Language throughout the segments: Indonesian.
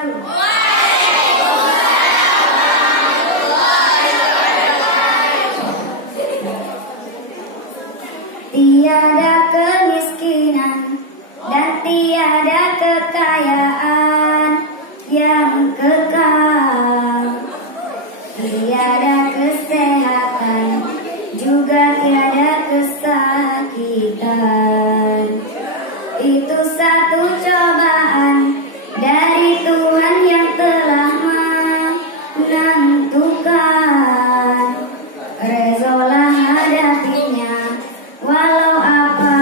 Tiada kemiskinan dan tiada kekayaan yang kekal. Tiada kesehatan juga tiada kesakitan. Itu satu cobaan dari Tuhan yang telah menentukan. Rezolah hadapinya walau apa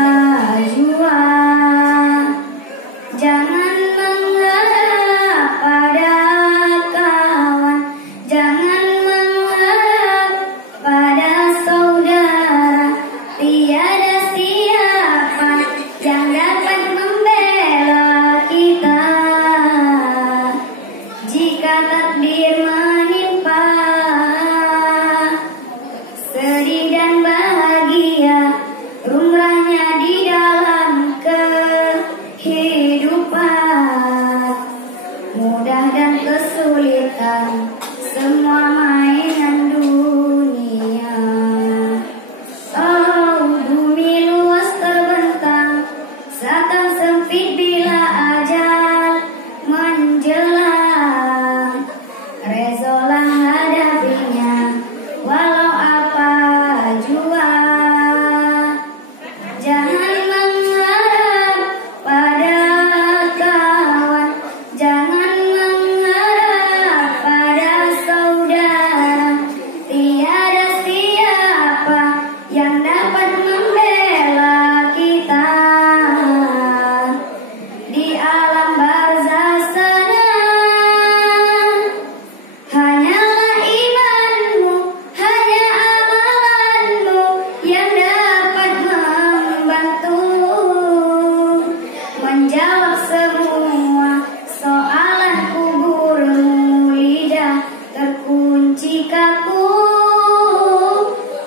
jua. Jangan mengharap pada kawan, jangan mengharap pada saudara. Tiada siapa yang dapat membela kita jika takdir menimpa. Sedih dan bahagia lumrahnya di dalam kehidupan. Mudah dan kesulitan semua mainan dunia. Oh, bumi luas terbentang, seakan sempit bila ajal menjelang. Rezolah hadapinya walau apa jua. Jangan mengharap pada kawan, jangan mengharap pada saudara. Tiada siapa yang dapat membela kita di alam barzah sana. Hanyalah imanmu, hanya amalanmu yang dapat membantu menjawab semua soalan kuburmu. Lidah terkunci kaku,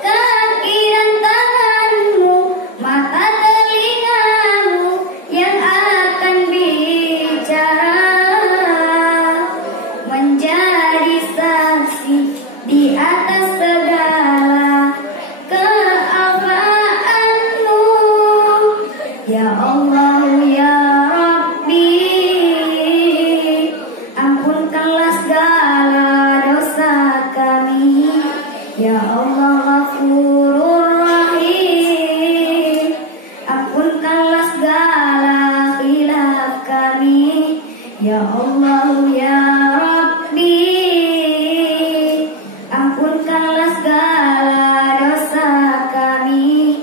kaki dan tanganmu, mata telingamu yang akan bicara, menjadi saksi di atas segala keafaanmu. Ya Allah ya Rabbi, ampunkanlah segala dosa kami. Ya Allah Ghafurur Rahim, ampunkanlah segala khilaf kami. Ya Allah ya Rabbi, ampunkanlah segala dosa kami.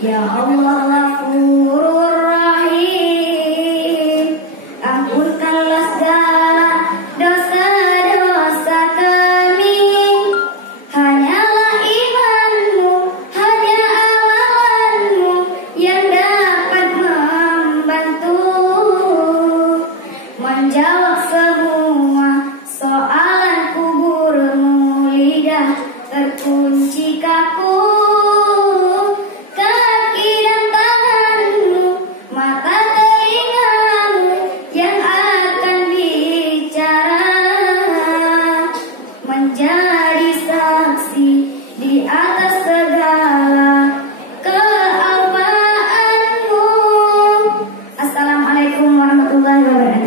Ya Allah Ghafurur Rahim, ampunkanlah segala dosa-dosa kami. Hanyalah imanmu, hanya amalanmu yang dapat membantu menjawab semua soalan kuburmu. Lidah terkunci kaku, kaki dan tanganmu, mata telingamu yang akan bicara, menjadi saksi di atas segala keafaanmu. Assalamualaikum warahmatullahi wabarakatuh.